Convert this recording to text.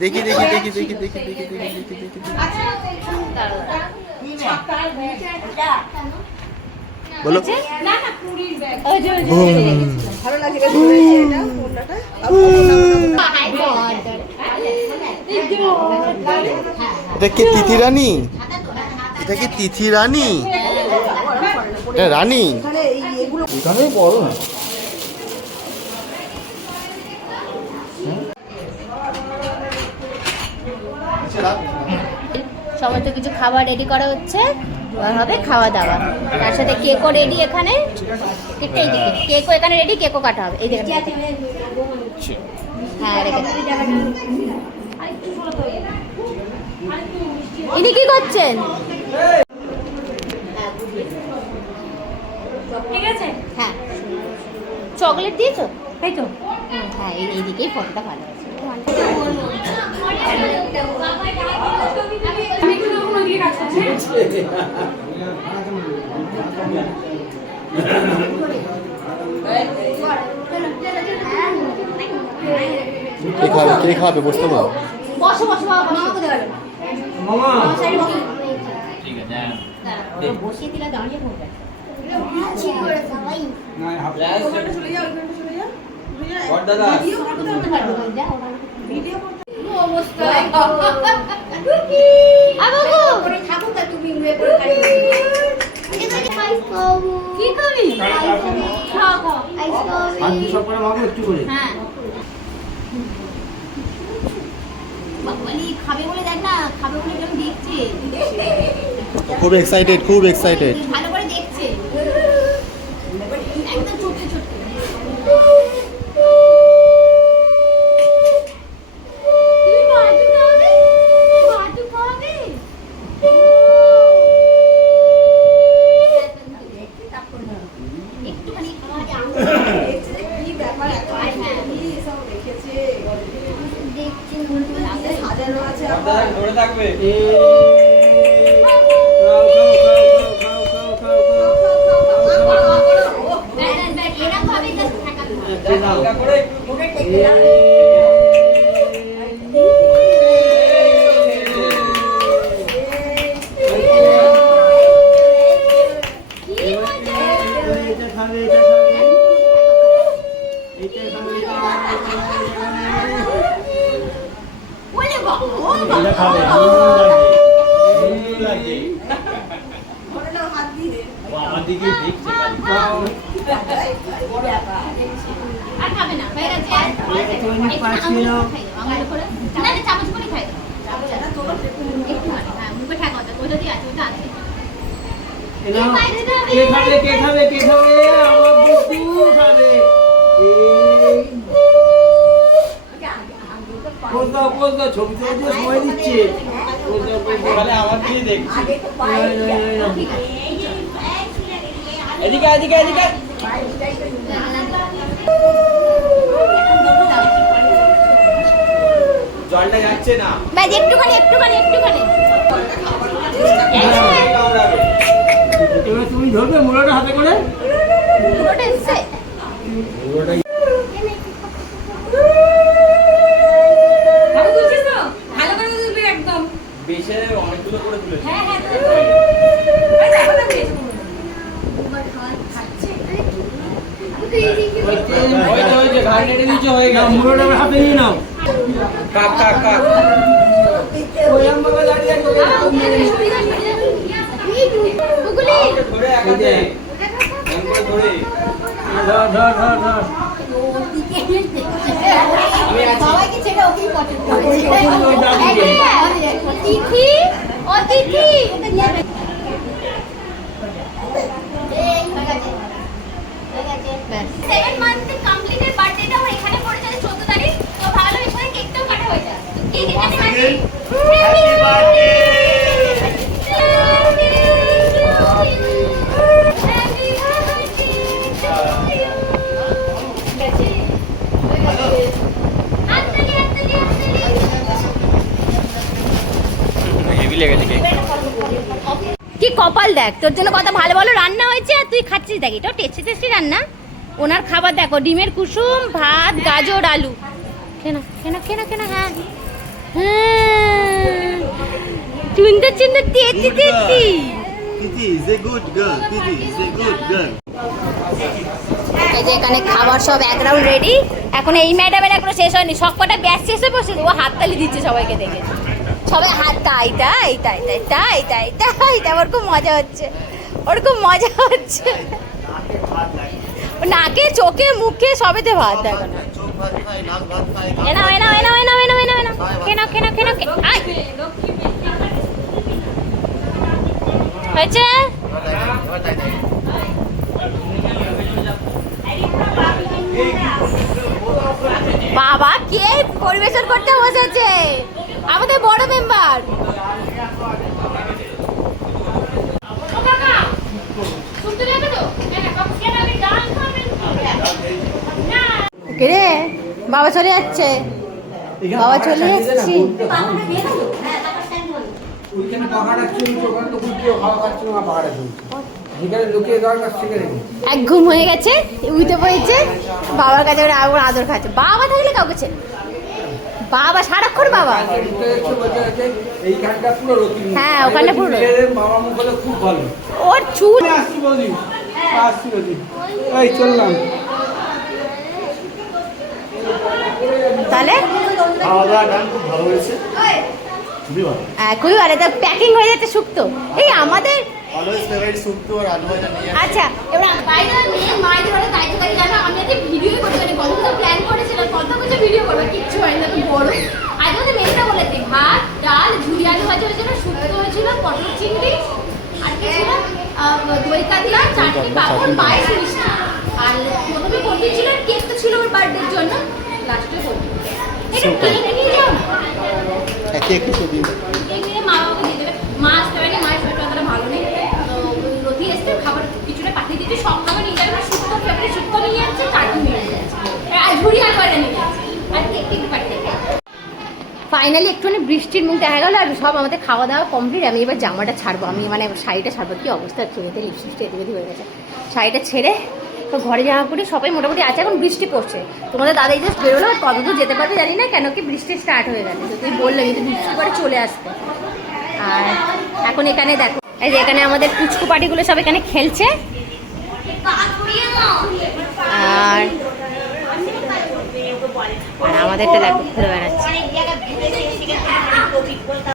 দেখি দেখি দেখি দেখি দেখি দেখি দেখি দেখি দেখি বলো এটা কি তিথি রানী? এটা কি তিথি রানী? এটা রানী এখানেই বড় না। সমস্ত কিছু খাবার রেডি করা হচ্ছে, এবার হবে খাওয়া দাওয়া। তার সাথে কেকও রেডি এখানে, কেকটা এইদিকে, কেকও এখানে রেডি, কেকও কাটা হবে এই দিকে। হ্যাঁ ইনি কি করছেন? ঠিক আছে, হ্যাঁ চকলেট দিয়েছো তাই তো? হ্যাঁ এইদিকেই ফটোটা ভালো আছে। কে খাবে? বসতে পারো। বসো বসো মামা ঠিক আছে বসিয়ে দিলে দাঁড়িয়ে পড়বে। খাবে বলে দেখ না, খাবে বলে কেমন দেখছে, খুব এক্সাইটেড, খুব এক্সাইটেড। ভালো করে দেখছে একদম ছোট ছোট। ছবি তুলতে সময় দিচ্ছে, আমার দিয়ে দেখছি। এদিকে এদিকে এদিকে জলটা যাচ্ছে না, একটুখানি একটুখানি একটুখানি। এবার তুমি ধরবে মুড়োটা হাতে করে। মুড়োটা এসছে, বেশে অনেকগুলো করে তুলেছে। হ্যাঁ হ্যাঁ ওই যে ঘাড় নেড়ে দিয়েছে, হয়ে গেল। মুড়োটা হাতে নিয়ে নাও। কাক কাক কাক ওই আমবাবা দাঁড়িয়ে আছে, বুগুলি ধরে একাতে একবার ধরে ধর ধর ধর ধর। আমি আছি। সবাইকে ছেড়ে ওকেই পছন্দ করেছে। তিথি ও তিথি সেভেন মান্থ কমপ্লিটেড বার্থডেটা আমার এখানে পড়ে যাবে 14 তারিখ। তো ভালো এখানে কেকটাও কাটা হয়ে যায়। কেক এখানে কাটি। হ্যাপি বার্থডে কি কপাল দেখ, তোর জন্য কত ভালো ভালো রান্না হয়েছে আর তুই খাচ্ছিস দেখ, এটাও টেস্টি টেস্টি রান্না। ওনার খাবার দেখো, ডিমের কুসুম, ভাত, গাজর, আলু। কেন কেন কেন কেন? হ্যাঁ সুন্দর সুন্দর তেতি তেতি। Titi is a good girl. Titi is a good girl. এই যে এখানে খাবার সব এক রাউন্ড রেডি। এখন এই ম্যাডামের এখনো শেষ হয়নি, সব কটা ব্যাচ শেষে বসে ও হাততালি দিচ্ছে সবাইকে দেখে। সবাই হাত তাই তাই তাই তাই তাই তাই তাই তাই। ওর খুব মজা হচ্ছে, ওর খুব মজা হচ্ছে। নাকে চোখে মুখে সবেতে ভাত দেখো না। এনাও এনাও এনাও এনাও এনাও এনাও এনাও কেন কেন কেন আয় হয়েছে। বাবা কে পরিবেশন করতে বসেছে? আমাদের বড় মেম্বার। রে বাবা চলে যাচ্ছে, বাবা চলে যাচ্ছি। ওইখানে পাহাড়া চলছে, ওখানে তো কেউ খাওয়া খাচ্ছে না, পাহাড়া চলছে যেখানে লুকিয়ে যাওয়ার কাছ থেকে রেখে এক ঘুম হয়ে গেছে, উঠে পড়েছে, বাবার কাছে ওরা আবার আদর খাচ্ছে। বাবা থাকলে কাউকে ছেলে, বাবা সারাক্ষণ বাবা। এইখানটা পুরো রতিন। হ্যাঁ ওখানে পুরো বাবা মুখ হলে খুব ভালো। ওর চুল আসছি বলি, আসছি বলি, এই চললাম। তাহলে খাওয়া দাওয়া গান খুব ভালো হয়েছে, খুবই ভালো। খুবই ভালো। তা প্যাকিং হয়ে যাচ্ছে শুক্তো। এই আমাদের অলওয়েজ ফেভারিট শুক্তো আর আলু ভাজা নিয়ে আসি। আচ্ছা এবার বাইরে মেয়ে মায়ের ঘরে দায়িত্ব করে জানো, আমি আজকে ভিডিও করতে পারি, কত কিছু প্ল্যান করেছিলাম, কত কিছু ভিডিও করবো, কিচ্ছু হয়নি। দেখো বড় আজকে আমাদের মেয়েটা বলেছে ভাত ডাল ঝুরি আলু ভাজা হয়েছিল, শুক্তো হয়েছিল, পটল চিংড়ি আর কি ছিল, দই কাতলা, চাটনি, পাঁপড়, পায়েস, মিষ্টি। আর প্রথমে করতে ছিল কেক তো ছিল ওর বার্থডের জন্য, লাস্টে করতে এটা কেক নিয়ে যাও না, কেক কিছু দিন কেক নিয়ে মা বাবাকে দিয়ে দেবে। মা আসতে পারেনি, মায়ের শরীরটা অতটা ভালো নেই, তো রথি এসে খাবার কিছুটা পাঠিয়ে দিচ্ছি। সব খাবার নিয়ে যাবে, শুক্তো ফেভারিট শুক্তো নিয়ে যাচ্ছে, চাটনি নিয়ে যাচ্ছে, আর ঝুড়ি আলু ভাজা নিয়ে যাচ্ছে, আর কেক টেক পাঠিয়ে দেবে। ফাইনালি একটুখানি বৃষ্টির মুখ দেখা গেল, আর সব আমাদের খাওয়া দাওয়া কমপ্লিট। আমি এবার জামাটা ছাড়বো, আমি মানে শাড়িটা ছাড়বো। কি অবস্থা চুলেতে লিপস্টিকটা এদিক ওদিক হয়ে গেছে। শাড়িটা ছেড়ে তো ঘরে জামা পরি, সবাই মোটামুটি আছে। এখন বৃষ্টি পড়ছে, তোমাদের দাদা এই জাস্ট বেরোলো, কত দূর যেতে পারবে জানি না, কেন কি বৃষ্টি স্টার্ট হয়ে গেছে। তো তুই বললো কিন্তু বৃষ্টি করে চলে আসতে। আর এখন এখানে দেখো, এই যে এখানে আমাদের পুচকু পাটিগুলো সব এখানে খেলছে, আর আমাদেরটা দেখো ঘুরে বেড়াচ্ছে।